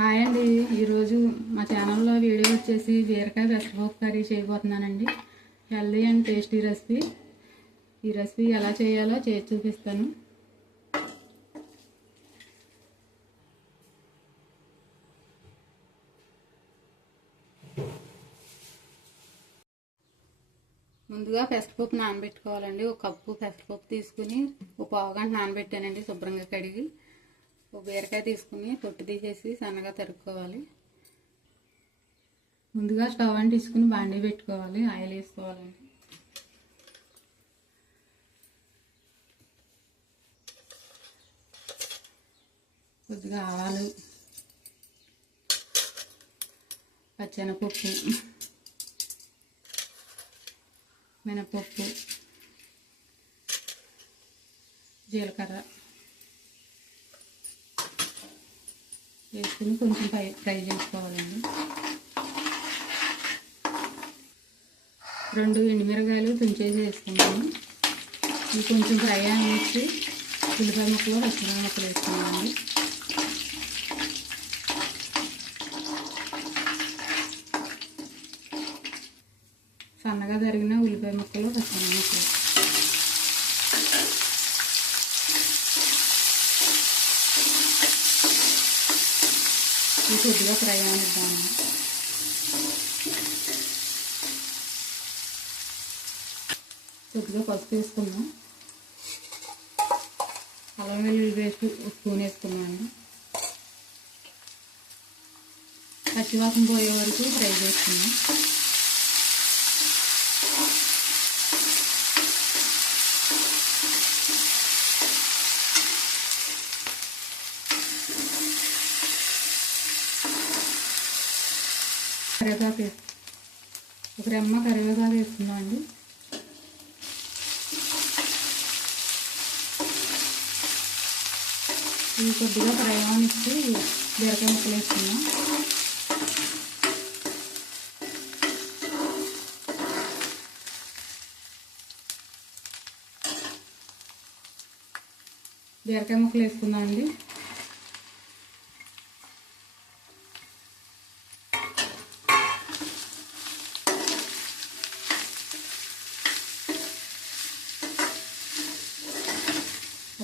Hi అండి. ఈరోజు మా ఛానల్లో వీడియో వచ్చేసి బీరకాయ పెసరపప్పు curry చేయబోతున్నానండి. Healthy and tasty recipe. ఈ రెసిపీ ఎలా చేయాలో చేసి చూపిస్తాను. ముందుగా పెసరపప్పు నానబెట్టుకోవాలండి. ఒక కప్పు పెసరపప్పు తీసుకుని ఒక పావు గంట నానబెట్టానండి శుభ్రంగా కడిగి. ఒక బీరకాయ తీసుకుని పొట్టు తీసేసి సన్నగా తరుక్కోవాలి. ముందుగా స్టవ్ అని తీసుకుని బాండీ పెట్టుకోవాలి ఆయిల్ వేసుకోవాలండి. కొద్దిగా ఆవాలు పచ్చెనపప్పు మినపప్పు జీలకర్ర. వేసుకుని కొంచెం ఫ్రై ఫ్రై చేసుకోవాలండి. రెండు ఎండుమిరకాయలు తుంచేసి వేసుకున్నాము ఇవి కొంచెం ఫ్రై అనేసి ఉల్లిపాయ ముక్కలు పచ్చిమిరపకాయ ముక్కలు వేసుకున్నాము సన్నగా తరిగిన ఉల్లిపాయ ముక్కలు పచ్చిమిరపకాయ ముక్కలు. కొద్దిగా ఫ్రై అనిద్దాము కొద్దిగా పసుపు వేసుకున్నాం అల్లం వెల్లుల్లి పేస్ట్ స్పూన్ వేసుకున్నాను. పచ్చివాసం పోయే వరకు ఫ్రై చేసుకున్నాం కరివేపాకు ఒక రెమ్మ కరివేపాకు వేస్తున్నాం అండి. ఇవి కొద్దిగా ఫ్రై ఇచ్చి బీరకాయ ముక్కలు వేస్తున్నాం బీరకాయ ముక్కలు వేసుకుందాం అండి.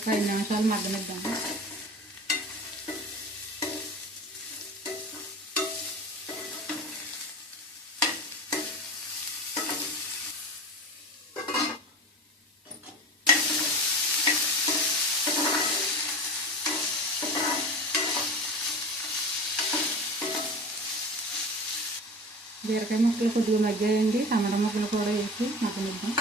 ఒక ఐదు నిమిషాలు మగ్గనిద్దాము బీరకాయ ముక్కలు కొద్దిగా మగ్గాయండి టమాటా ముక్కలు కూడా వేసి మగ్గనిద్దాం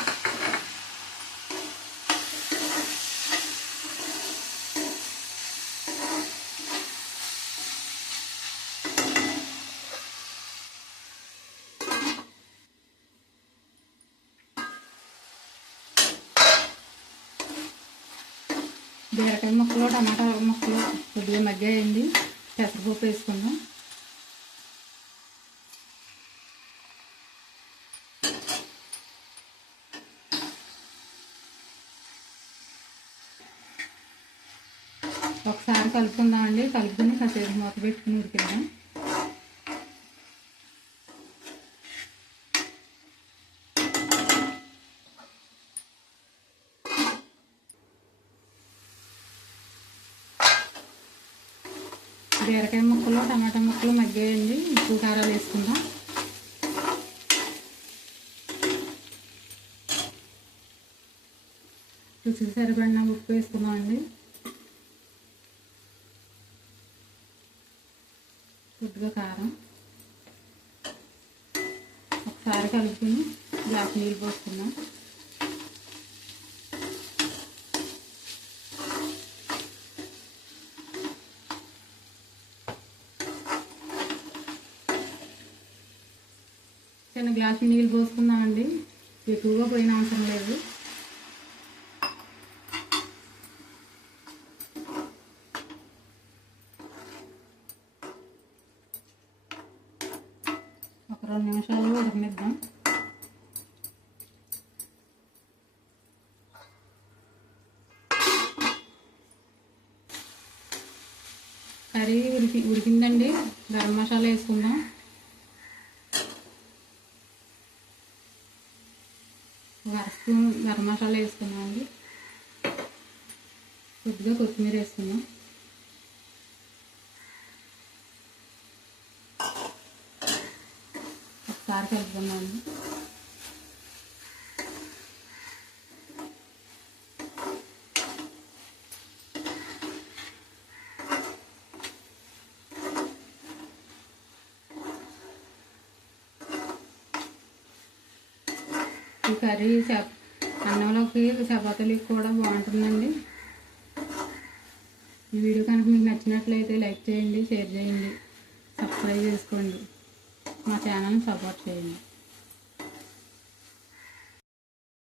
బీరకాయ ముక్కలు టమాటా ముక్కలు కొద్దిగా మగ్గాయండి. పెసరపప్పు వేసుకుందాం. ఒకసారి కలుపుకుందామండి. కలుపుకొని కాసేపు మూత పెట్టుకుని ఉడికిద్దాం. బీరకాయ ముక్కలు టమాటా ముక్కలు మగ్గాయండి. ఉప్పు కారాలు వేసుకుందాం. రుచికి సరిపడిన ఉప్పు వేసుకున్నామండి కొద్దిగా కారం. ఒకసారి కలుపుకుని గ్లాస్ నీళ్ళు పోసుకున్నాం చిన్న గ్లాస్ నీళ్ళు పోసుకుందామండి. ఎక్కువగా పోయిన అవసరం లేదు. ఒక రెండు నిమిషాలు ఉడకనిద్దాం. కర్రీ ఉడికి ఉడికిందండి. గరం మసాలా వేసుకుందాం ఒక అర స్పూన్ గరం మసాలా వేసుకున్నాం అండి. కొద్దిగా కొత్తిమీర వేసుకున్నాం ఒకసారి కలుపుకున్నాం అండి. ఈ కర్రీ చేప అన్నంలోకి చపాతీలకి కూడా బాగుంటుందండి. ఈ వీడియో కనుక మీకు నచ్చినట్లయితే లైక్ చేయండి షేర్ చేయండి సబ్స్క్రైబ్ చేసుకోండి. మా ఛానల్ని సపోర్ట్ చేయండి.